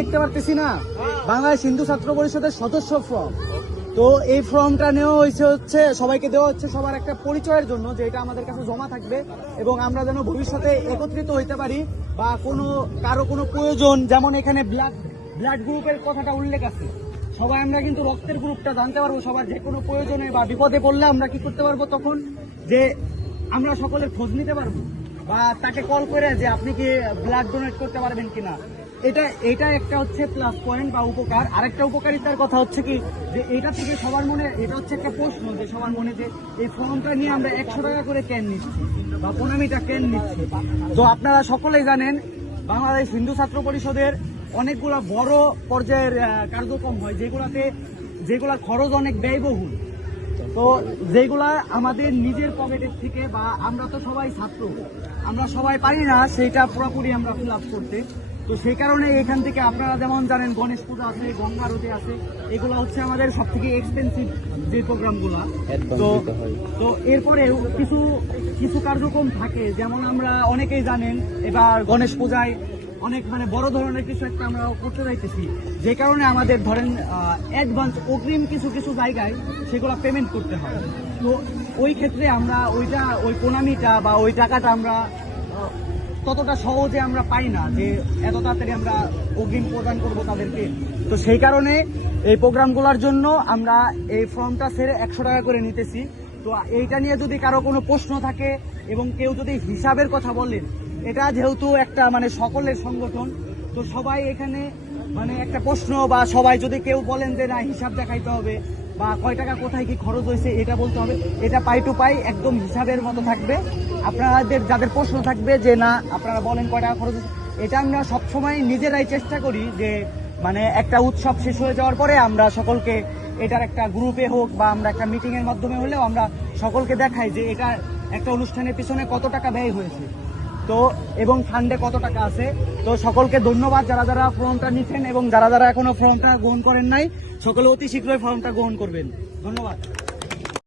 দেখতে পারতেছি না বাংলাদেশ হিন্দু ছাত্র পরিষদের সদস্য ফর্ম। তো এই ফর্মটা নেওয়া হচ্ছে সবাইকে দেওয়া হচ্ছে সবার একটা পরিচয়ের জন্য, যে এটা আমাদের কাছে জমা থাকবে এবং আমরা যেন ভবিষ্যতে একত্রিত হইতে পারি বা কারো কোনো প্রয়োজন, যেমন এখানে ব্লাড গ্রুপের কথাটা উল্লেখ আছে, সবাই আমরা কিন্তু রক্তের গ্রুপটা জানতে পারবো। সবার যে কোনো প্রয়োজনে বা বিপদে পড়লে আমরা কি করতে পারবো তখন, যে আমরা সকলের খোঁজ নিতে পারবো বা তাকে কল করে যে আপনি কি ব্লাড ডোনেট করতে পারবেন কিনা। এটা একটা হচ্ছে প্লাস পয়েন্ট বা উপকার। আরেকটা উপকারিতার কথা হচ্ছে কি, যে এটা থেকে সবার মনে, এটা হচ্ছে একটা প্রশ্ন যে সবার মনে, যে এই ফর্মটা নিয়ে আমরা 100 টাকা করে কেন নিচ্ছি বা প্রণামীটা কেন নিচ্ছি। তো আপনারা সকলেই জানেন বাংলাদেশ হিন্দু ছাত্র পরিষদের অনেকগুলা বড় পর্যায়ের কার্যক্রম হয়, যেগুলা খরচ অনেক ব্যয়বহুল। তো যেগুলা আমাদের নিজের পকেটের থেকে, বা আমরা তো সবাই ছাত্র, আমরা সবাই পারি না সেইটা পুরোপুরি আমরা ফিল আপ করতে। তো সেই কারণে এখান থেকে আপনারা যেমন জানেন গণেশ পূজা আছে, গঙ্গা আরতি আছে, এগুলো হচ্ছে আমাদের সব থেকে এক্সপেন্সিভ যে প্রোগ্রামগুলা। তো এরপরেও কিছু কার্যক্রম থাকে, যেমন আমরা অনেকেই জানেন এবার গণেশ পূজায় অনেক বড় ধরনের কিছু একটা আমরা করতে চাইতেছি, যে কারণে আমাদের ধরেন অ্যাডভান্স অগ্রিম কিছু জায়গায় সেগুলো পেমেন্ট করতে হয়। তো ওই ক্ষেত্রে আমরা ওই প্রণামীটা বা ওই টাকাটা আমরা ততটা সহজে আমরা পাই না, যে এত তাড়াতাড়ি আমরা অগ্রিম প্রদান করবো তাদেরকে। তো সেই কারণে এই প্রোগ্রামগুলোর জন্য আমরা এই ফর্মটা ছেড়ে 100 টাকা করে নিতেছি। তো এইটা নিয়ে যদি কারো কোনো প্রশ্ন থাকে এবং কেউ যদি হিসাবের কথা বলেন, এটা যেহেতু একটা সকলের সংগঠন, তো সবাই এখানে একটা প্রশ্ন বা সবাই যদি কেউ বলেন যে না হিসাব দেখাইতে হবে বা কয় টাকা কোথায় কি খরচ হয়েছে এটা বলতে হবে, এটা পাই টু পাই একদম হিসাবের মতো থাকবে। আপনাদের যাদের প্রশ্ন থাকবে যে না আপনারা বলেন কয় টাকা খরচ হয়েছে, এটা আমরা সবসময় নিজেরাই চেষ্টা করি যে একটা উৎসব শেষ হয়ে যাওয়ার পরে আমরা সকলকে এটার একটা গ্রুপে হোক বা আমরা একটা মিটিং এর মাধ্যমে হলেও আমরা সকলকে দেখাই যে এটা একটা অনুষ্ঠানের পিছনে কত টাকা ব্যয় হয়েছে, তো এবং ফান্ডে কত টাকা আছে। তো সকলকে ধন্যবাদ যারা ফর্মটা নিচ্ছেন এবং যারা এখনো ফর্মটা গ্রহণ করেন নাই, সকলে অতি শীঘ্রই ফর্মটা গ্রহণ করবেন। ধন্যবাদ।